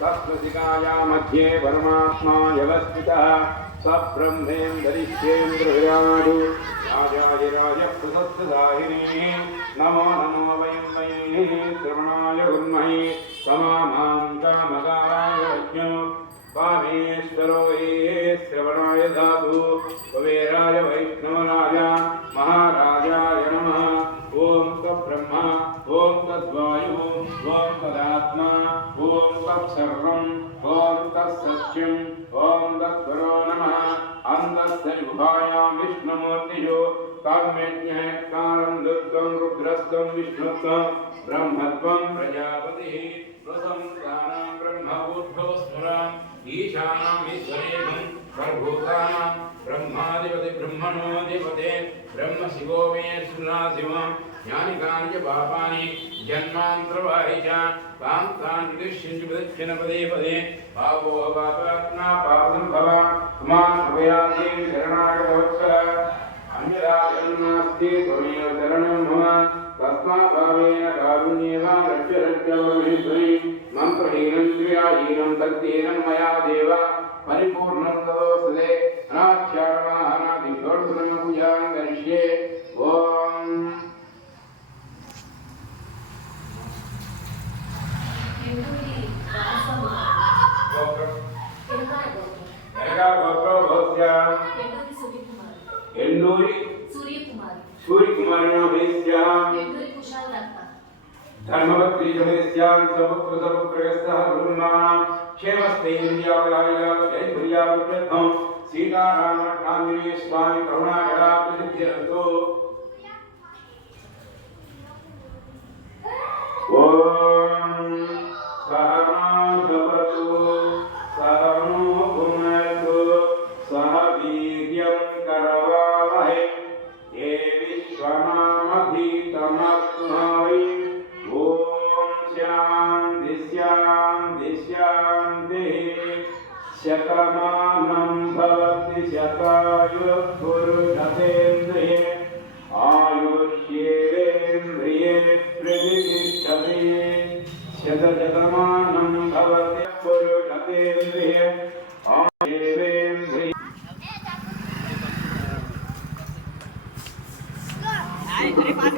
तत्प्रतिकाया मध्ये परमात्मा व्यवस्थितः सब्रह्मेन्द्रेन्द्रहृदयादु राजाधिराज प्रसस्तदाहिने नमो नमो वयं वये श्रवणाय उन्महे समानां कामकाय यज्ञो कामेश्वरो ये श्रवणाय धातु कुबेराय वैष्णवराय महाराजाय नमः। ओम तब्रह्मा ओम तद्वायु ओम तदात्मा ओम तत्सर्वं ओम तत्सत्यं ओम तत्परो नमः। अंतस्सर्वभायां विष्णुमूर्तियो कामेज्ञः कालं दुर्गं रुद्रस्तं विष्णुत्वं ब्रह्मत्वं प्रजापतिः प्रसंस्थानां ब्रह्मभूतो स्मराम् ईशानाम् ईश्वरेयं सर्वभूतानां ब्रह्माधिपति ब्रह्मणोऽधिपते ब्रह्म शिवो मे सुराशिवं ज्ञानि कार्य पापानि जन्मान्तरवाहि च कान्तान् विदिश्यन्ति प्रदक्षिण पदे पदे पावो पापात्मा पापसम्भव मां भयादि शरणागतवत्सल अन्यथा जन्मास्ति त्वमेव शरणं मम तस्माद्भावेन कारुण्येन रक्ष रक्षवमेश्वरी मन्त्रहीनं क्रियाहीनं तत्तेन मया देव परिपूर्णं तदोस्तुते अनाख्यानमाहानादि षोडशपूजां करिष्ये। ओम धर्मवती जमेस्यां सबुप्रसबुप्रयस्तः गुरुनां क्षेमस्थैर्यावलायः जयपुर्यावृत्यर्थं सीतारामनामिनी स्वामी करुणाकरा प्रसिद्ध्यर्थो। ओम सहनाभवतु सहनो भुनक्तु सह वीर्यं करवावहै विश्वनामधीतमस्तु। शतमानं भवति शतायुः पुरुषेन्द्रिये आयुष्येवेन्द्रिये प्रतिष्ठते शतशतमानं भवति पुरुषेन्द्रिये आयुष्येवेन्द्रिये। अरे पास